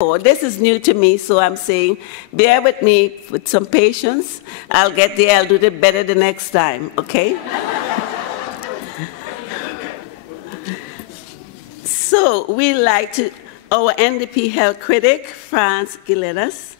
This is new to me, so I'm saying, bear with me with some patience. I'll do it better the next time, okay? So we like to, our NDP health critic, France Gélinas.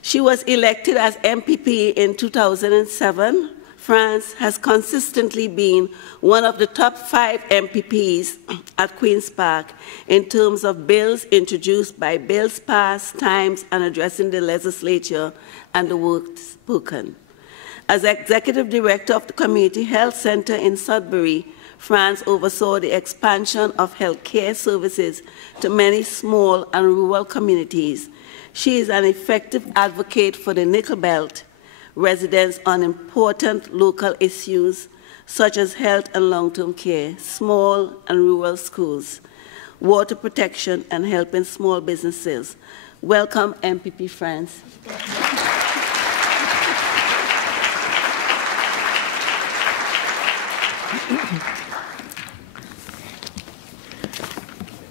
She was elected as MPP in 2007. France has consistently been one of the top 5 MPPs at Queen's Park in terms of bills introduced by bills passed, times, and addressing the legislature and the work spoken. As executive director of the Community Health Center in Sudbury, France oversaw the expansion of healthcare services to many small and rural communities. She is an effective advocate for the Nickel Belt residents on important local issues such as health and long-term care, small and rural schools, water protection, and helping small businesses. Welcome, MPP France.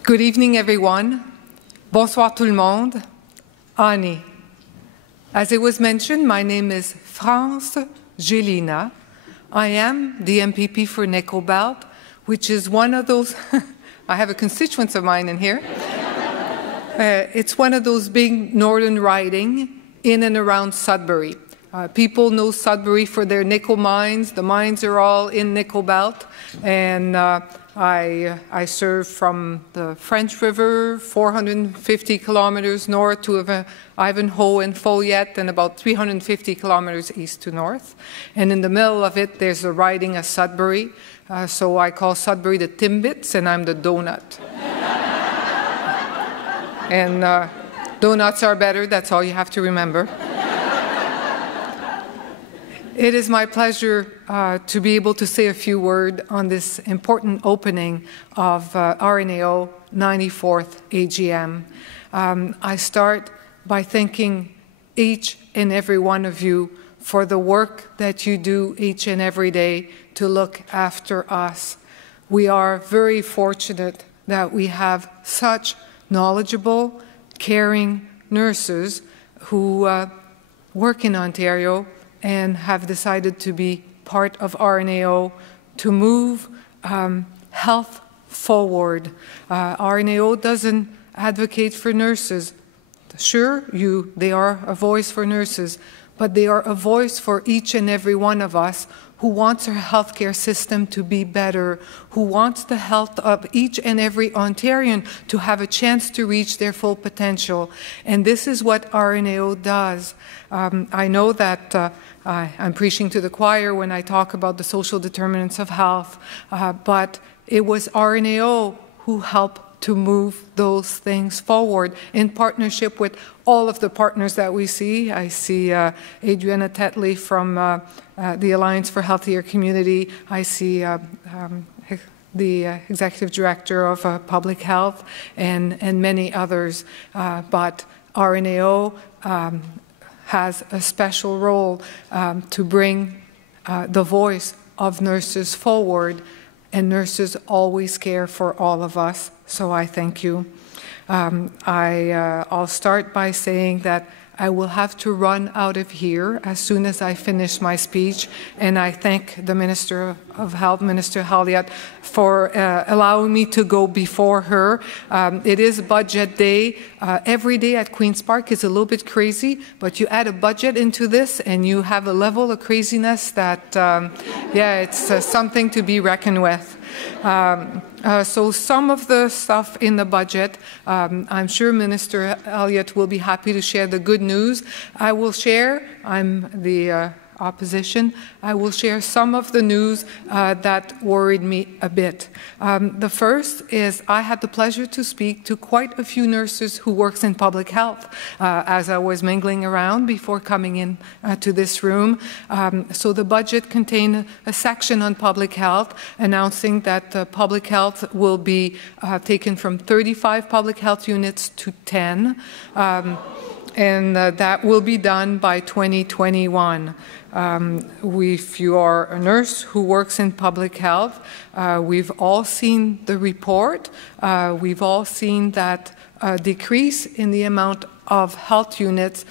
Good evening, everyone. Bonsoir tout le monde. Ani. As it was mentioned, my name is France Gélinas. I am the MPP for Nickel Belt, which is one of those, I have a constituent of mine in here. It's one of those big northern riding in and around Sudbury. People know Sudbury for their nickel mines. The mines are all in Nickel Belt, and I serve from the French River, 450 kilometers north to Ivanhoe and Folliet, and about 350 kilometers east to north. And in the middle of it, there's a riding of Sudbury. So I call Sudbury the Timbits, and I'm the donut. And donuts are better, that's all you have to remember. It is my pleasure to be able to say a few words on this important opening of RNAO 94th AGM. I start by thanking each and every one of you for the work that you do each and every day to look after us. We are very fortunate that we have such knowledgeable, caring nurses who work in Ontario and have decided to be part of RNAO to move health forward. RNAO doesn't advocate for nurses. Sure, they are a voice for nurses, but they are a voice for each and every one of us who wants our healthcare system to be better, who wants the health of each and every Ontarian to have a chance to reach their full potential. And this is what RNAO does. I know that I'm preaching to the choir when I talk about the social determinants of health, but it was RNAO who helped to move those things forward in partnership with all of the partners that we see. I see Adriana Tetley from the Alliance for Healthier Community. I see the Executive Director of Public Health and many others. But RNAO has a special role to bring the voice of nurses forward, and nurses always care for all of us. So I thank you. I'll start by saying that I will have to run out of here as soon as I finish my speech, and I thank the Minister of Health, Minister Halliot, for allowing me to go before her. It is budget day. Every day at Queen's Park is a little bit crazy, but you add a budget into this and you have a level of craziness that, yeah, it's something to be reckoned with. So some of the stuff in the budget, I'm sure Minister Elliott will be happy to share the good news. I will share, I'm the opposition, I will share some of the news that worried me a bit. The first is I had the pleasure to speak to quite a few nurses who works in public health as I was mingling around before coming in to this room. So the budget contained a section on public health announcing that public health will be taken from 35 public health units to 10. And that will be done by 2021. If you are a nurse who works in public health, we've all seen the report. We've all seen that decrease in the amount of health units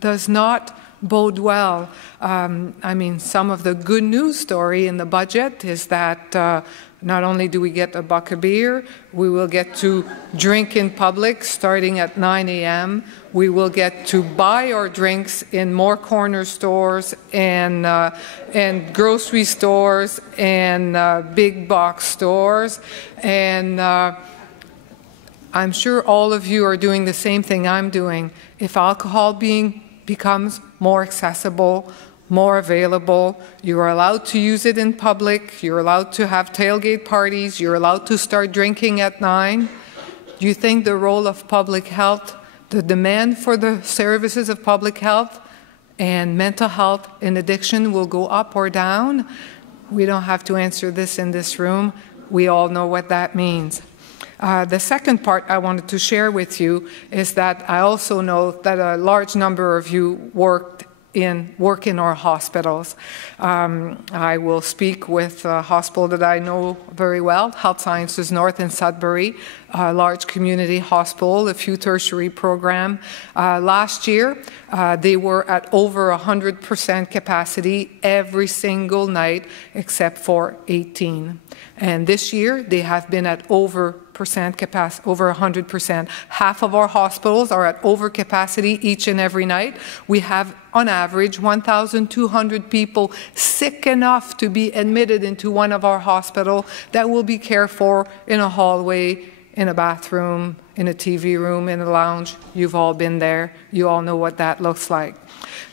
does not bode well. I mean, some of the good news story in the budget is that not only do we get a buck of beer, we will get to drink in public starting at 9 a.m. We will get to buy our drinks in more corner stores and grocery stores and big box stores. And I'm sure all of you are doing the same thing I'm doing. If alcohol becomes more accessible, more available, you are allowed to use it in public, you're allowed to have tailgate parties, you're allowed to start drinking at 9. Do you think the role of public health, the demand for the services of public health and mental health and addiction will go up or down? We don't have to answer this in this room. We all know what that means. The second part I wanted to share with you is that I also know that a large number of you work in our hospitals. I will speak with a hospital that I know very well, Health Sciences North in Sudbury, a large community hospital, a few tertiary program. Last year, they were at over 100% capacity every single night except for 18. And this year, they have been at over 100%. Half of our hospitals are at overcapacity each and every night. We have, on average, 1,200 people sick enough to be admitted into one of our hospitals that will be cared for in a hallway, in a bathroom, in a TV room, in a lounge. You've all been there. You all know what that looks like.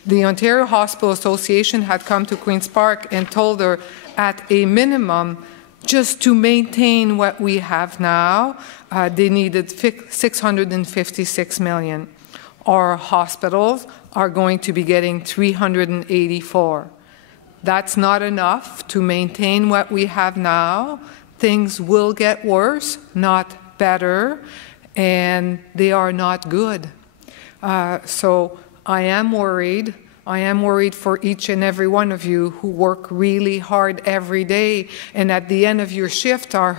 The Ontario Hospital Association had come to Queen's Park and told her, at a minimum, just to maintain what we have now, they needed $656 million. Our hospitals are going to be getting $384. That's not enough to maintain what we have now. Things will get worse, not better, and they are not good. So I am worried. I am worried for each and every one of you who work really hard every day, and at the end of your shift are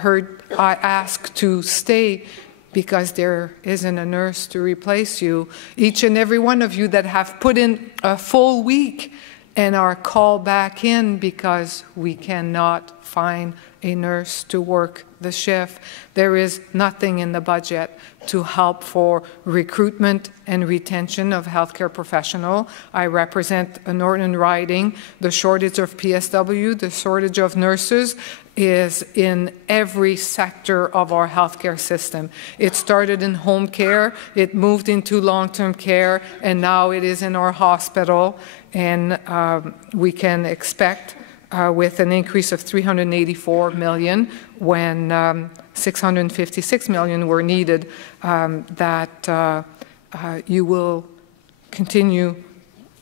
asked to stay because there isn't a nurse to replace you. Each and every one of you that have put in a full week and are called back in because we cannot find a nurse to work the shift. There is nothing in the budget to help for recruitment and retention of healthcare professionals. I represent a Northern riding. The shortage of PSW, the shortage of nurses is in every sector of our healthcare system. It started in home care, it moved into long-term care, and now it is in our hospital. And we can expect with an increase of $384 million when $656 million were needed, that you will continue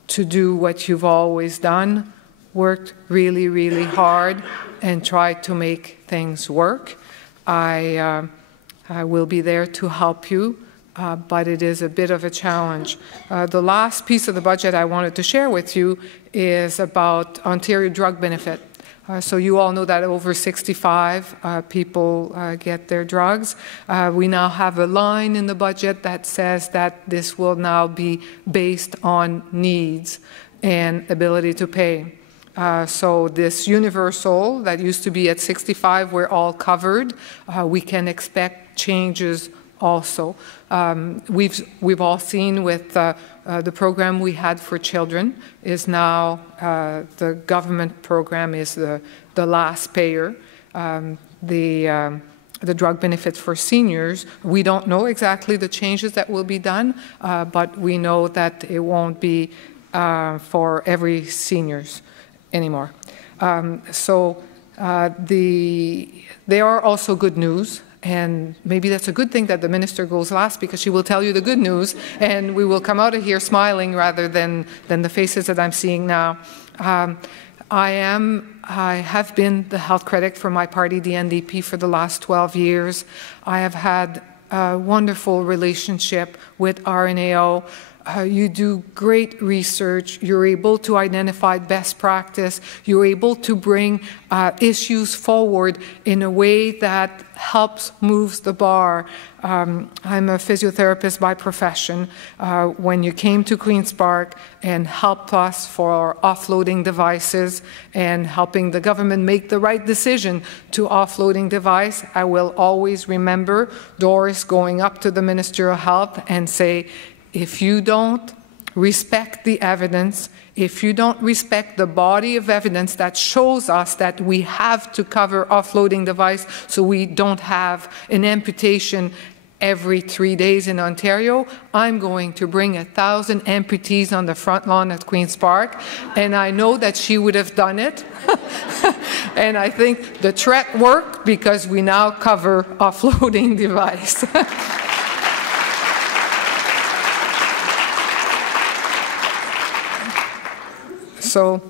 to do what you've always done, worked really, really hard, and try to make things work. I will be there to help you, but it is a bit of a challenge. The last piece of the budget I wanted to share with you is about Ontario drug benefit. So you all know that over 65 people get their drugs. We now have a line in the budget that says that this will now be based on needs and ability to pay. So this universal that used to be at 65, we're all covered. We can expect changes also. We've all seen with the program we had for children is now the government program is the last payer. The drug benefits for seniors, we don't know exactly the changes that will be done, but we know that it won't be for every seniors anymore. There are also good news. And maybe that's a good thing that the minister goes last, because she will tell you the good news, and we will come out of here smiling rather than the faces that I'm seeing now. I have been the health critic for my party, the NDP, for the last 12 years. I have had a wonderful relationship with RNAO. You do great research. You're able to identify best practice. You're able to bring issues forward in a way that helps moves the bar. I'm a physiotherapist by profession. When you came to Queen's Park and helped us for offloading devices and helping the government make the right decision to offloading device, I will always remember Doris going up to the Minister of Health and say, if you don't respect the evidence, if you don't respect the body of evidence that shows us that we have to cover offloading device so we don't have an amputation every 3 days in Ontario, I'm going to bring 1,000 amputees on the front lawn at Queen's Park, and I know that she would have done it. And I think the threat worked because we now cover offloading device. So,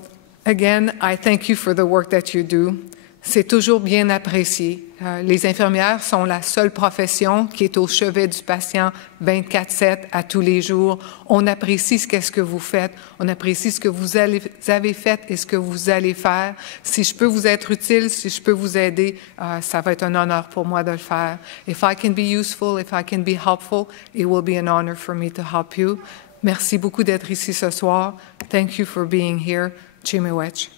again, I thank you for the work that you do. C'est toujours bien apprécié. Les infirmières sont la seule profession qui est au chevet du patient 24/7 à tous les jours. On apprécie ce que vous faites, on apprécie ce que vous avez fait et ce que vous allez faire. Si je peux vous être utile, si je peux vous aider, ça va être un honneur pour moi de le faire. If I can be useful, if I can be helpful, it will be an honor for me to help you. Merci beaucoup d'être ici ce soir. Thank you for being here. Chimewech.